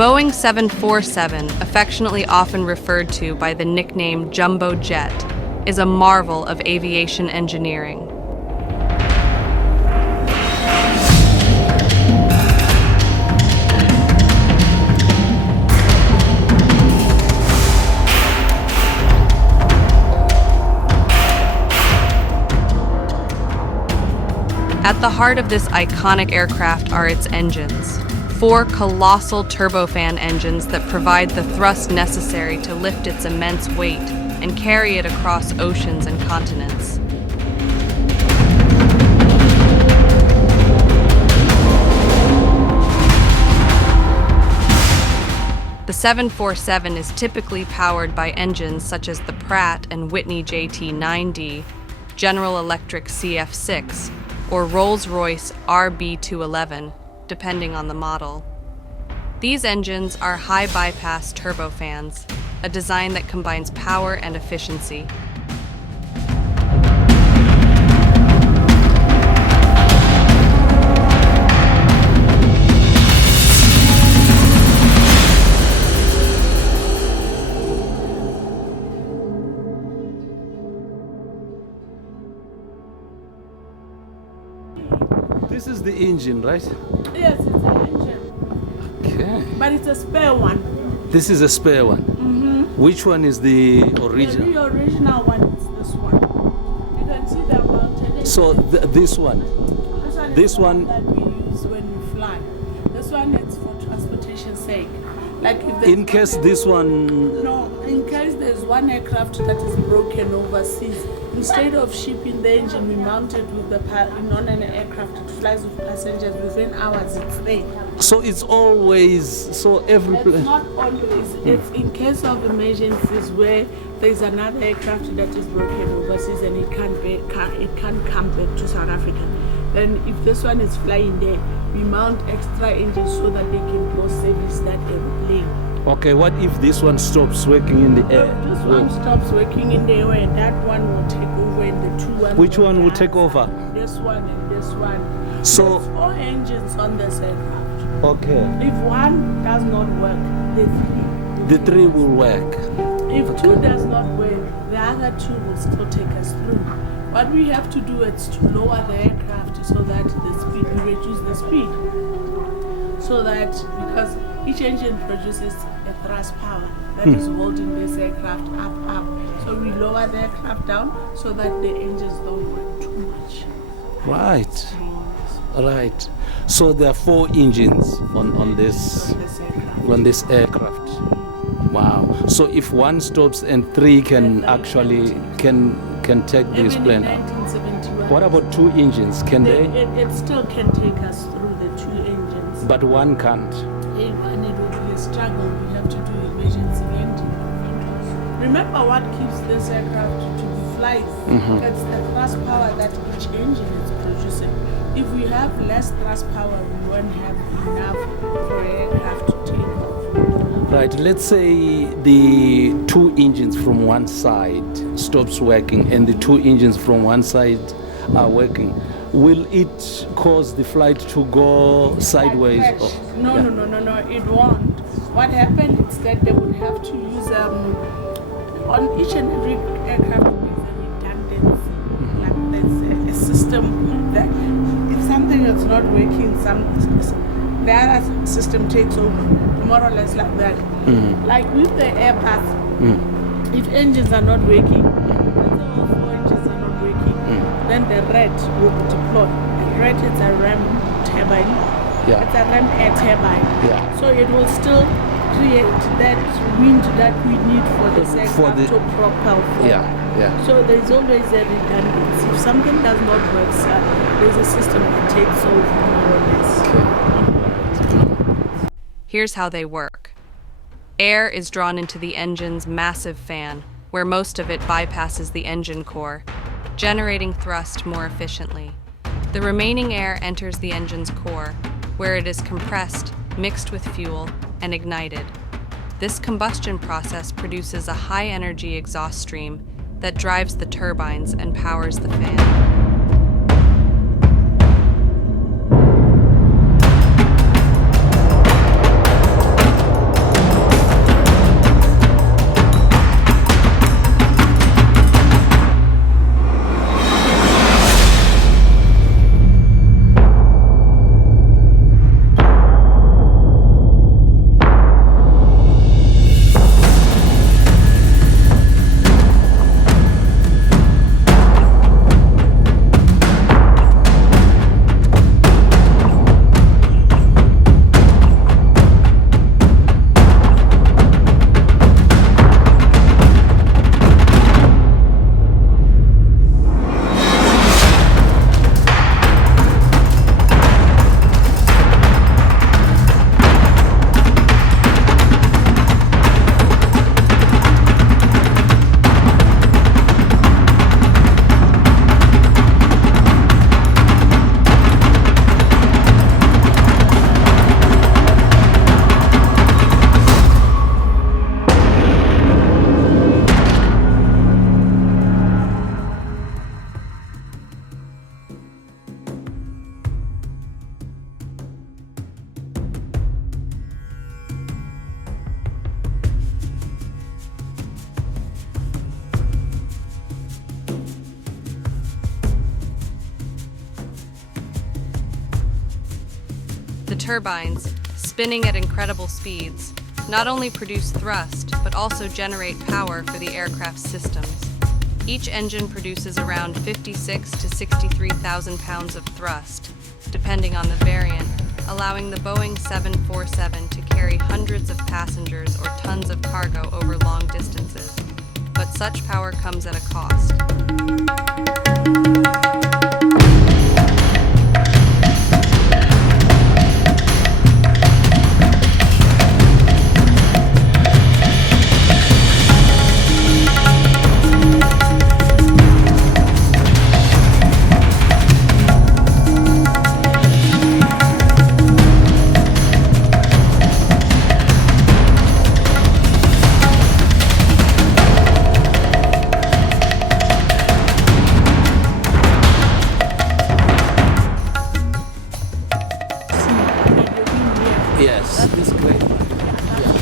Boeing 747, affectionately often referred to by the nickname Jumbo Jet, is a marvel of aviation engineering. At the heart of this iconic aircraft are its engines. 4 colossal turbofan engines that provide the thrust necessary to lift its immense weight and carry it across oceans and continents. The 747 is typically powered by engines such as the Pratt and Whitney JT9D, General Electric CF6, or Rolls-Royce RB211, depending on the model. These engines are high-bypass turbofans, a design that combines power and efficiency. This is the engine, right? Yes, it's an engine. Okay. But it's a spare one. This is a spare one. Which one is the original? The original one is this one. You can see the mounted. So this one. This one that we use when we fly. This one is for transportation sake. Like if In case this one. No, in case there's one aircraft that is broken overseas, instead of shipping the engine, we mount it with on an aircraft. It flies with passengers. Within hours, it's there. So it's always every It's plane. not always. It's in case of emergencies where there's another aircraft that is broken overseas and it can't come back to South Africa. Then if this one is flying there, we mount extra engines so that they can go service that airplane. Okay, what if this one stops working in the air? If this one stops working in the air, and that one will take over in the two ones. Which one will take over? This one and this one. So- There's 4 engines on this aircraft. Okay. If one does not work, the 3. The 3 will work. If 2 does not work, the other 2 will still take us through. What we have to do is to lower the aircraft so that we reduce the speed. So that, because each engine produces a thrust power that is holding this aircraft up. So we lower the aircraft down so that the engines don't work too much. Right. Right. So there are 4 engines on this aircraft. Wow. So if one stops and 3 can actually can take this Even plane in out. 1971, What about 2 engines? Can they? It still can take us through the 2 engines. But one can't. And it will be a struggle. We have to do emergency landing. Remember what keeps this aircraft to be flying? It's the thrust power that each engine is producing. If we have less thrust power, we won't have enough for an aircraft to take off. Right, let's say the 2 engines from one side stops working and the 2 engines from one side are working. Will it cause the flight to go sideways? Like no, it won't. What happened is that they would have to use, on each and every aircraft there's a redundancy. Like there's a system that if something is not working, the other system takes over, more or less like that. Like with the Airbus, if engines are not working, let's say all 4 engines are not working, then the red will be deployed. The red is a ram turbine. Yeah. It's a ram air turbine. Yeah. So it will still create that wind that we need for this aircraft to propel forward. Yeah. So there's always a redundancy. If something does not work, there's a system that takes over more or less. Here's how they work. Air is drawn into the engine's massive fan, where most of it bypasses the engine core, generating thrust more efficiently. The remaining air enters the engine's core, where it is compressed, mixed with fuel, and ignited. This combustion process produces a high-energy exhaust stream that drives the turbines and powers the fan. turbines, spinning at incredible speeds, not only produce thrust, but also generate power for the aircraft's systems. Each engine produces around 56 to 63,000 pounds of thrust, depending on the variant, allowing the Boeing 747 to carry hundreds of passengers or tons of cargo over long distances. But such power comes at a cost. Yes, this great one. Yeah.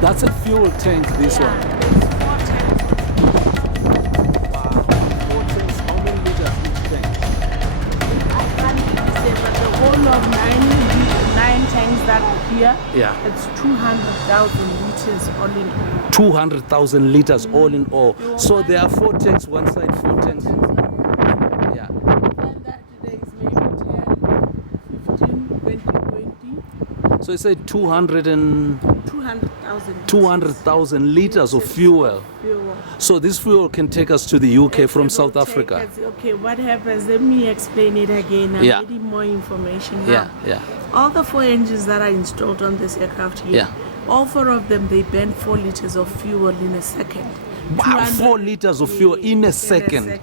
That's a fuel tank, this one. There's 4 tanks. Wow. 4 tanks, how many liters each tank? I can't really say, but the whole of 9 tanks that are here, Yeah. it's 200,000 liters all in all. 200,000 liters all in all. So there are 4 tanks one side, 4 tanks. Yeah. And that today is maybe 10, 15, 20, 20. So you say 200,000 200,000 liters of fuel. fuel. So this fuel can take us to the UK from It South will take Africa. us- Okay, what happens? Let me explain it again. I'm Yeah. needing more information now. Yeah, yeah. All the 4 engines that are installed on this aircraft here, Yeah. all 4 of them, they burn 4 liters of fuel in a second. Wow, 200 4 liters of fuel in a second.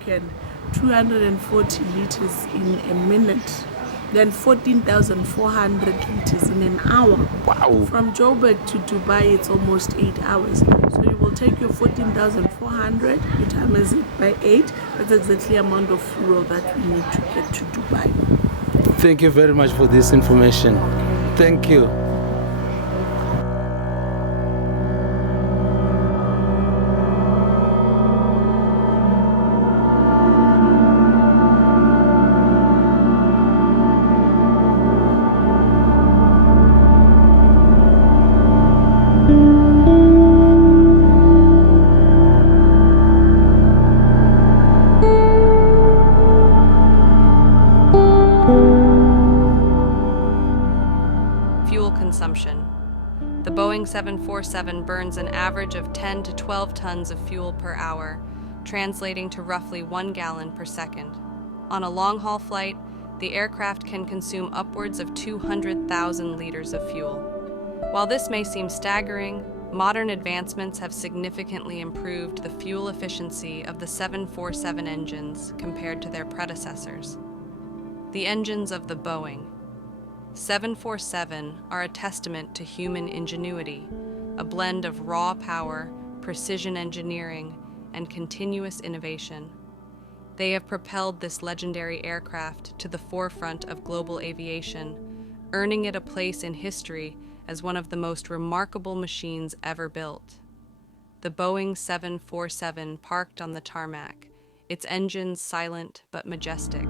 240 liters in a minute. Then 14,400 liters in an hour. Wow. From Joburg to Dubai, it's almost 8 hours. So you will take your 14,400, you times it by 8. That's exactly the amount of fuel that we need to get to Dubai. Thank you very much for this information. Thank you. Fuel consumption. The Boeing 747 burns an average of 10 to 12 tons of fuel per hour, translating to roughly 1 gallon per second. On a long-haul flight, the aircraft can consume upwards of 200,000 liters of fuel. While this may seem staggering, modern advancements have significantly improved the fuel efficiency of the 747 engines compared to their predecessors. The engines of the Boeing 747 are a testament to human ingenuity, a blend of raw power, precision engineering, and continuous innovation. They have propelled this legendary aircraft to the forefront of global aviation, earning it a place in history as one of the most remarkable machines ever built. The Boeing 747 parked on the tarmac, its engines silent but majestic.